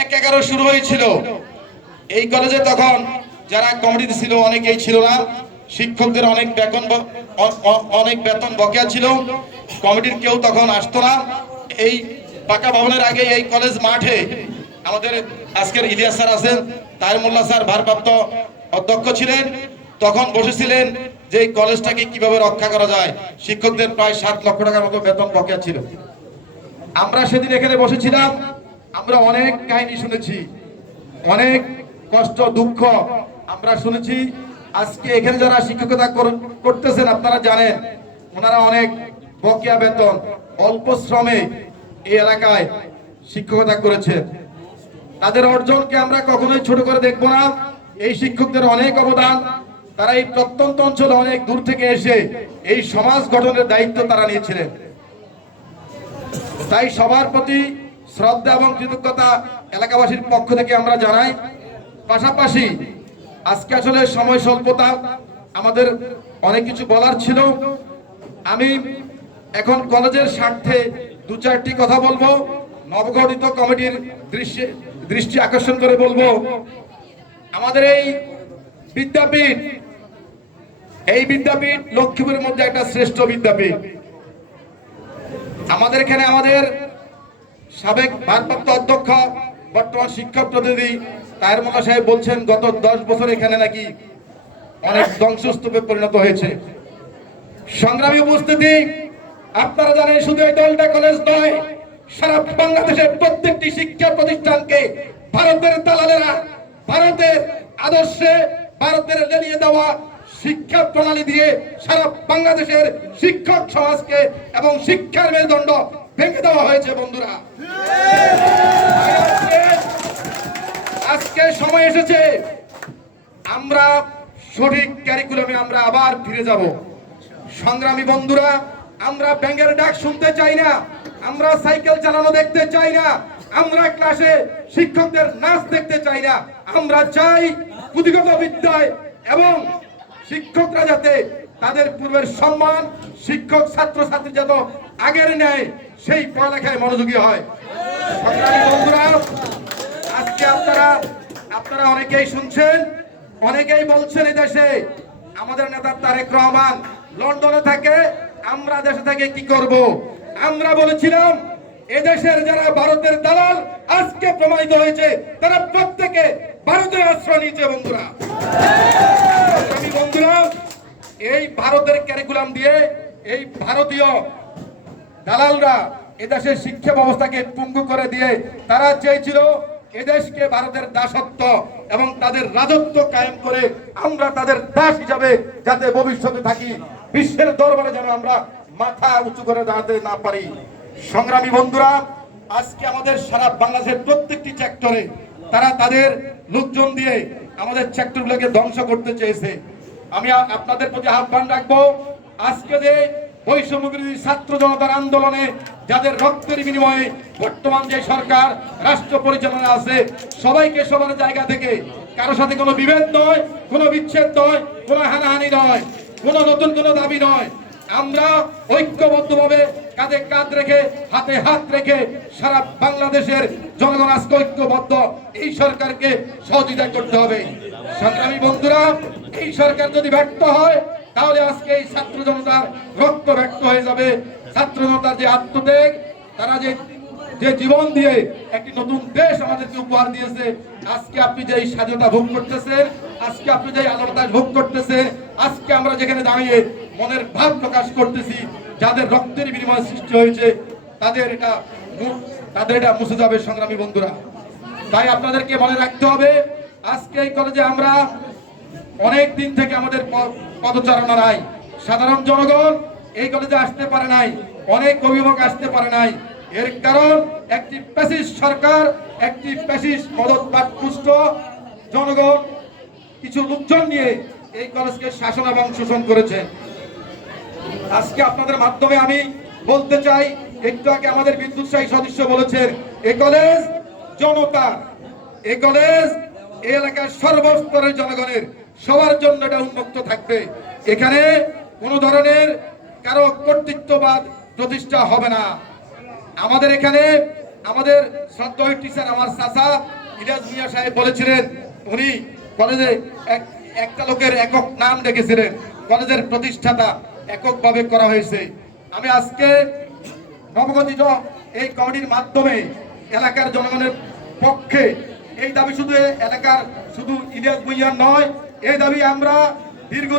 এক এগারো শুরু হয়েছিল। এই কলেজে তখন যারা কমিটিতে ছিল, অনেকেই ছিল না। শিক্ষকদের অনেক বেতন অনেক বেতন বকেয়া ছিল। কমিটির কেউ তখন আসতো না। এই পাকা ভবনের আগে এই কলেজ মাঠে আমাদের আজকের ইলিয়াস স্যার আছেন তাহের মোল্লা স্যার ভারপ্রাপ্ত অধ্যক্ষ ছিলেন। তখন বসেছিলেন যে এই কলেজটাকে কীভাবে রক্ষা করা যায়। শিক্ষকদের প্রায় সাত লক্ষ টাকার মতো বেতন বকেয়া ছিল। আমরা সেদিন এখানে বসেছিলাম। আমরা অনেক কাহিনী শুনেছি, অনেক কষ্ট, দুঃখ আমরা শুনেছি। আজকে এখানে যারা শিক্ষকতা কর- করতেছেন, আপনারা জানেন, ওনারা অনেক বকেয়া বেতন, অল্প শ্রমে এই এলাকায় শিক্ষকতা করেছে তাদের অর্জনকে আমরা কখনোই ছোট করে দেখব না। এই শিক্ষকদের অনেক অবদান, তারা এই প্রত্যন্ত অঞ্চলে অনেক দূর থেকে এসে এই সমাজ গঠনের দায়িত্ব তারা নিয়েছিলেন। তাই সবার প্রতি শ্রদ্ধা এবং কৃতজ্ঞতা এলাকাবাসীর পক্ষ থেকে আমরা জানাই। পাশাপাশি আজকে আসলে সময় স্বল্পতা, আমাদের অনেক কিছু বলার ছিল। আমি এখন কলেজের স্বার্থে দু চারটি কথা বলব, নবগঠিত কমিটির দৃশ্যে, দৃষ্টি আকর্ষণ করে বলব। আমাদের এই বিদ্যাপীঠ এই বিদ্যাপীঠ লক্ষ্মীপুরের মধ্যে একটা শ্রেষ্ঠ বিদ্যাপীঠ। আমাদের এখানে আমাদের সাবেক ভারপ্রাপ্ত অধ্যক্ষ, বর্তমান শিক্ষক প্রতিনিধি তাহের মোল্লা সাহেব বলছেন, গত দশ বছর এখানে নাকি অনেক ধ্বংসস্তূপে পরিণত হয়েছে। সংগ্রামী উপস্থিতি, আপনারা জানেন শুধু এই দলটা কলেজ নয়, সারা বাংলাদেশের প্রত্যেকটি শিক্ষা প্রতিষ্ঠানকে ভারতের দালালেরা ভারতের আদর্শে ভারতের লেলিয়ে দেওয়া শিক্ষা প্রণালী দিয়ে সারা বাংলাদেশের শিক্ষক সমাজকে এবং শিক্ষার মেরুদণ্ড ভেঙে দেওয়া হয়েছে, বন্ধুরা। আজকে সময় এসেছে। আমরা সঠিক ক্যারিকুলামে আমরা আবার ফিরে যাব। সংগ্রামী বন্ধুরা, আমরা ব্যাঙের ডাক শুনতে চাই না, আমরা সাইকেল চালানো দেখতে চাই না, আমরা ক্লাসে শিক্ষকদের নাচ দেখতে চাই না, আমরা চাই পুঁথিগত বিদ্যায় এবং শিক্ষকরা যাতে তাদের পূর্বের সম্মান, শিক্ষক ছাত্র ছাত্রী যত আগের নেয় সেই পড়ালেখায় মনোযোগী হয়। বন্ধুরা, আজকে আপনারা আপনারা অনেকেই শুনছেন, অনেকেই বলছেন এই দেশে আমাদের নেতা তারেক রহমান লন্ডনে থাকে, আমরা দেশে থেকে কি করব? আমরা বলেছিলাম, এদেশের যারা ভারতের দালাল, আজকে প্রমাণিত হয়েছে, তারা প্রত্যেকে ভারতের আশ্রয় নিয়েছে, বন্ধুরা। বন্ধুরা, এই ভারতের ক্যারিকুলাম দিয়ে এই ভারতীয় দালালরা এদেশের শিক্ষা ব্যবস্থাকে পঙ্গু করে দিয়ে তারা চেয়েছিল এদেশকে ভারতের দাসত্ব এবং তাদের রাজত্ব কায়েম করে আমরা তাদের দাস হিসাবে যাতে ভবিষ্যতে থাকি। বিশ্বের দরবারে যেন আমরা মাথা উঁচু করে দাঁড়াতে না পারি। সংগ্রামী বন্ধুরা, আজকে আমাদের সারা বাংলাদেশের প্রত্যেকটি সেক্টরে তারা তাদের লোকজন দিয়ে আমাদের সেক্টরগুলোকে ধ্বংস করতে চেয়েছে। আমি আপনাদের প্রতি আহ্বান রাখব, আজকে যে বৈষম্যবিরোধী ছাত্র জনতার আন্দোলনে যাদের রক্তের বিনিময়ে বর্তমান যে সরকার, রাষ্ট্র পরিচালনা আছে, সবাইকে সবার জায়গা থেকে কারও সাথে কোনো বিভেদ নয়, কোনো বিচ্ছেদ নয়, কোনো হানাহানি নয়, কোনো নতুন কোনো দাবি নয়। আমরা ঐক্যবদ্ধভাবে কাঁধে কাঁধ রেখে, হাতে হাত রেখে সারা বাংলাদেশের জনগণ আজকে ঐক্যবদ্ধ। এই সরকারকে সহযোগিতা করতে হবে। সংগ্রামী বন্ধুরা, এই সরকার যদি ব্যর্থ হয় তাহলে আজকে এই ছাত্র জনতার রক্ত ব্যক্ত হয়ে যাবে। ছাত্র জনতার যে আত্মত্যাগ, তারা যে যে জীবন দিয়ে একটি নতুন দেশ আমাদেরকে উপহার দিয়েছে, আজকে আপনি যে স্বাধীনতা ভোগ করতেছেন, আজকে আপনি যে আলো বাতাস ভোগ করতেছেন, আজকে আমরা যেখানে দাঁড়িয়ে মনের ভাব প্রকাশ করতেছি, যাদের রক্তের বিনিময়ে সৃষ্টি হয়েছে, তাদের এটা তাদের এটা মুছে যাবে সংগ্রামী বন্ধুরা। তাই আপনাদেরকে মনে রাখতে হবে, আজকে এই কলেজে আমরা অনেক দিন থেকে আমাদের পদচারণা নাই সাধারণ জনগণ এই কলেজে আসতে পারে নাই, অনেক অভিভাবক আসতে পারে নাই। এর কারণ, একটি প্যাসিস সরকার, একটি প্যাসিস মদত পুষ্ট জনগণ, কিছু লোকজন নিয়ে এই কলেজকে শাসন এবং শোষণ করেছে। আজকে আপনাদের মাধ্যমে আমি বলতে চাই, একটু আগে আমাদের বিদ্যুৎ সাহী সদস্য বলেছেন, এ কলেজ জনতা এ কলেজ এলাকার সর্বস্তরের জনগণের। সবার জন্য এটা উন্মুক্ত থাকবে। এখানে কোনো ধরনের কারও কর্তৃত্ববাদ প্রতিষ্ঠা হবে না। আমাদের এখানে আমাদের শ্রদ্ধেয় টিচার আমার চাচা ইরাজ মিয়া সাহেব বলেছিলেন, উনি কলেজে এক, একটা লোকের একক নাম ডেকেছিলেন। কলেজের প্রতিষ্ঠাতা এককভাবে করা হয়েছে। আমি আজকে নবগঠিত এই কমিটির মাধ্যমে এলাকার জনগণের পক্ষে এই দাবি শুধু এলাকার শুধু ইলিয়াস ভুইয়ার নয় এই দাবি আমরা দীর্ঘ